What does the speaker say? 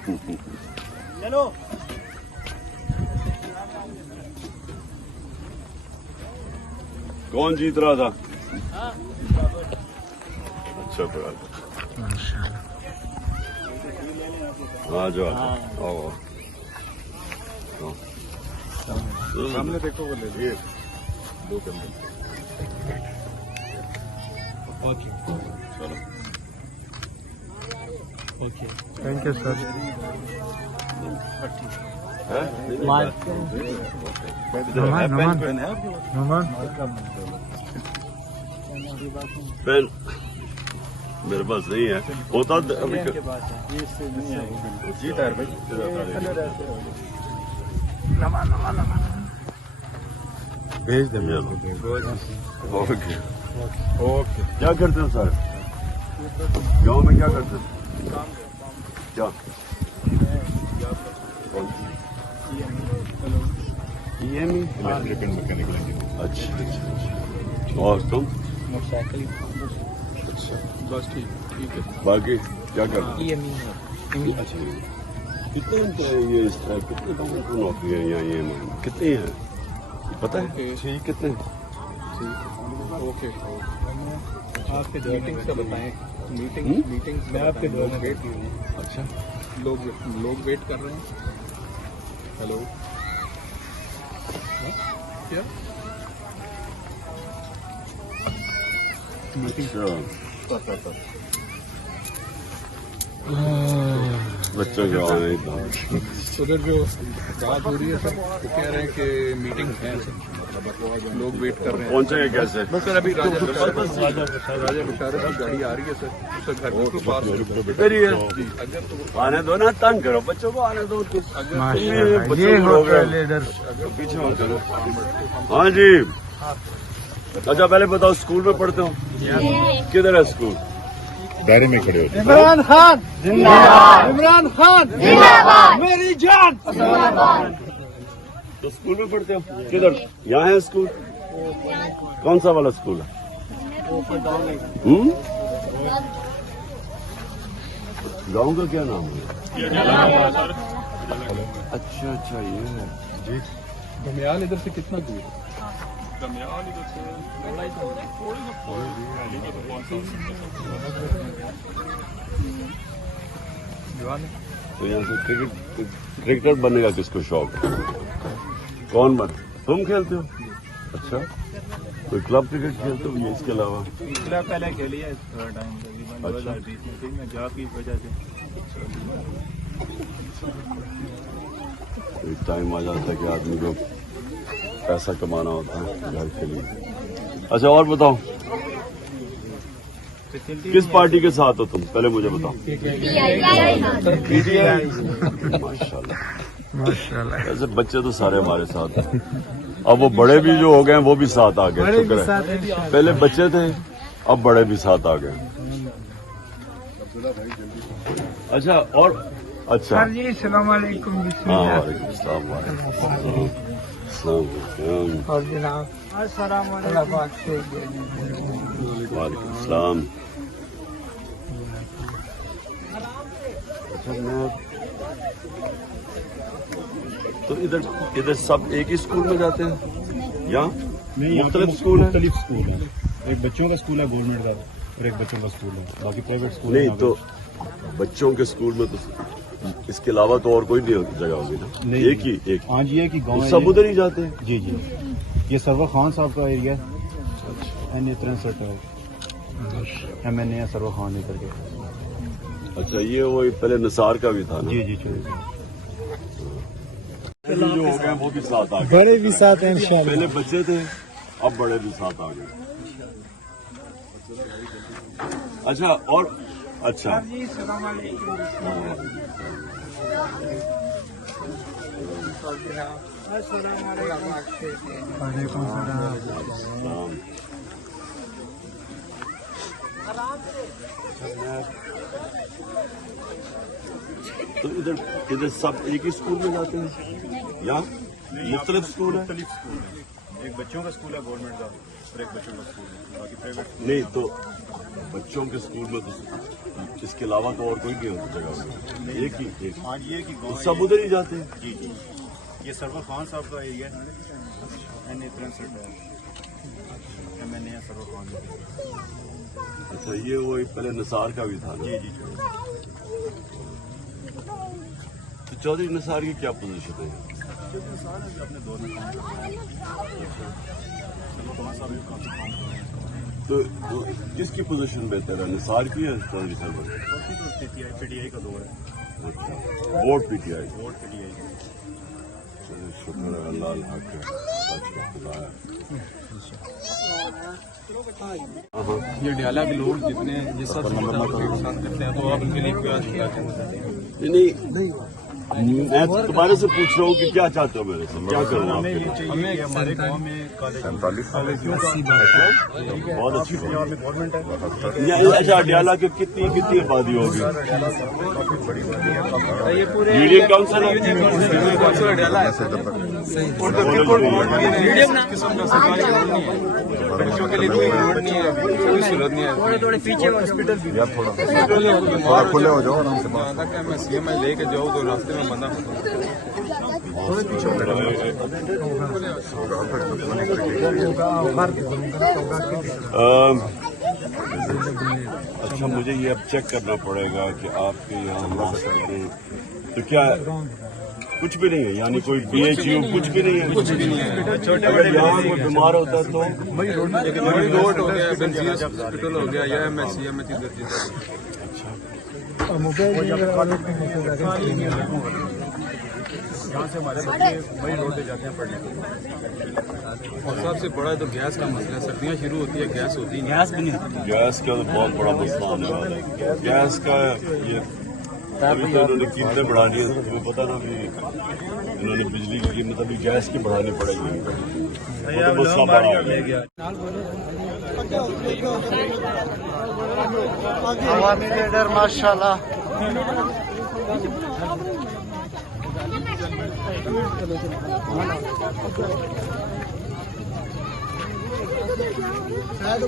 चलो कौन जीत रहा था? अच्छा तो आ जाओ आओ। सामने देखो वो ले लिए दो कमरे। ओके चलो okay thank you sir. Pen मेरे पास नहीं है, होता अभी जीता है भाई। भेज दे। ओके ओके क्या करते हो सर? गांव में क्या करते हो? क्या EMI? Electrical mechanical engineer. अच्छा अच्छा अच्छा। और तुम? मोटरसाइकिल। अच्छा बस ठीक है। बाकी क्या करते हो? EMI अच्छा कितने ये कितने लोगों को नौकरी है यहाँ EMI में? कितने हैं पता है? ठीक कितने? ओके आपके मीटिंग्स का बताएं। मीटिंग्स मैं आपके द्वारा वेट कर रहा हूँ। अच्छा लोग वेट कर रहे हैं। हेलो क्या अच्छा बच्चों के आने इतना उधर जो बात हो रही है सर वो कह रहे हैं कि मीटिंग है सर, लोग वेट कर रहे हैं। पहुंचेंगे कैसे? सर अभी राजा बशारत की गाड़ी आ रही है सर, उसका घर बिल्कुल पास है। इधर ही है। जी अगर तो आने दो ना, तंग करो बच्चों को, आने दो। माशाल्लाह ये होता है लीडर। पीछे हो चलो। हाँ जी अच्छा पहले बताओ स्कूल में पढ़ते हो? किधर है स्कूल? दायरे में खड़े हो। इमरान खान जिंदाबाद। इमरान खान जिंदाबाद। मेरी जान जिंदाबाद। तो स्कूल में पढ़ते हो? किधर? यहाँ है स्कूल? कौन सा वाला स्कूल है? गाँव का क्या नाम है? अच्छा अच्छा ये है जी। धमियाल इधर से कितना दूर है? तो यहाँ से क्रिकेटर बनने का किसको शौक है? कौन बन? तुम खेलते हो? अच्छा कोई क्लब क्रिकेट खेलते हो ये इसके अलावा? क्लब पहले खेली है थोड़ा टाइम, अच्छा 2020 में जॉब की वजह से। एक टाइम आ जाता है कि आदमी को पैसा कमाना होता है घर के लिए। अच्छा और बताओ किस पार्टी के साथ हो तुम? पहले मुझे बताओ। PTI। माशाल्लाह माशाल्लाह। ऐसे बच्चे तो सारे हमारे साथ हैं। अब वो बड़े भी जो हो गए वो भी साथ आ गए, शुक्र है। पहले बच्चे थे अब बड़े भी साथ आ गए। अच्छा और अच्छा जी अस्सलाम वालेकुम। हाँ वालेकुम अस्सलाम वालेकुम। और जनाब अस्सलाम वालेकुम। वालेकुम अस्सलाम। अच्छा मैं तो इधर सब एक ही स्कूल में जाते हैं? यहाँ मुख्तलिफ स्कूल है? मुख्तलिफ स्कूल है। एक बच्चों का स्कूल है गवर्नमेंट का और एक बच्चों का स्कूल है, बाकी प्राइवेट स्कूल नहीं है। तो बच्चों के स्कूल में तो इसके अलावा तो और कोई नहीं जगह होगी ना? नहीं, एक ही एक हाँ जी, एक ही गाँव तो है सब ये। उधर ही जाते हैं? जी जी ये सरवर खान साहब का एरिया है। NA 63 है, MNA सरवर खान लेकर के। अच्छा ये वही पहले निसार का भी था ना? जी जी चलिए। जो हो गए वो भी साथ आ गए। बड़े भी साथ हैं इंशाल्लाह। पहले बच्चे थे अब बड़े भी साथ आ गए। अच्छा और अच्छा जी अस्सलाम वालेकुम। वालेकुम सलाम। तो इधर सब एक ही स्कूल में जाते हैं? यहाँ मुख्तलिफ स्कूल है? मुख्तलिफ स्कूल है। एक बच्चों का स्कूल है गवर्नमेंट का ब्रेक बच्चों का स्कूल है, बाकी प्राइवेट नहीं तो बच्चों के स्कूल में तो इसके अलावा तो और कोई नहीं होता जगह में, एक ही एक आज ये कि तो गाँव सब उधर ही जाते हैं। जी जी ये सरवर खान साहब का एरिया है, एन एतरन सेट है, MNA सरवर खान। अच्छा ये वो एक पहले निसार का भी था ना? जी जी तो चौधरी निसार की क्या पोजीशन है? अपने दौर में काम कर रहे हैं, सरवर खान साहब भी काफी काम कर रहे हैं। तो किसकी पोजीशन बेहतर है, निसार की या चौधरी साहब की? बाकी तो PTI का दौर है, अच्छा वोट PTI। वोट PTI का। चलिए शुक्र है अल्लाह हक है, सच का खुदा है। हाँ ये डियाला के लोग जितने जिस सब साथ करते हैं तो आप उनके लिए क्या कहना चाहते हैं? नहीं मैं तुम्हारे से पूछ रहा हूँ कि क्या चाहते हो मेरे से, क्या करूँ आपके लिए? हमें हमारे गांव में कॉलेज बहुत अच्छी बात में गवर्नमेंट है, है। अच्छा अडियाला की कितनी आबादी होगी? यूनियन काउंसिल है? बच्चों के लिए कोई रोड नहीं है, कोई सूरत नहीं है, थोड़े पीछे हॉस्पिटल भी यार थोड़ा खुले हो जाओ आराम से। मैं CMI लेके जाऊँ तो रास्ते में बंदा अच्छा मुझे ये अब चेक करना पड़ेगा कि आपके यहाँ हॉस्पिटल तो क्या कुछ भी नहीं है, यानी कोई BHU कुछ भी नहीं है? कुछ भी नहीं है। छोटे अगर यहाँ कोई बीमार होता है तो बड़ी रोड हो गया, बेनजीर हॉस्पिटल हो गया या MSC यहाँ से हमारे बच्चे वही रोड पे जाते हैं पढ़ने को। और सबसे बड़ा तो गैस का मसला है, सर्दियाँ शुरू होती है गैस होती नहीं, गैस भी नहीं होती। गैस का तो बहुत बड़ा मसला आने वाला है। गैस का ये अभी तो इन्होंने कीमतें बढ़ा दी, तुम्हें पता ना भी इन्होंने बिजली की कीमत अभी गैस की बढ़ानी पड़ेगी, वो तो मसला बड़ा हो गया। आवामी लीडर माशाल्लाह। शायद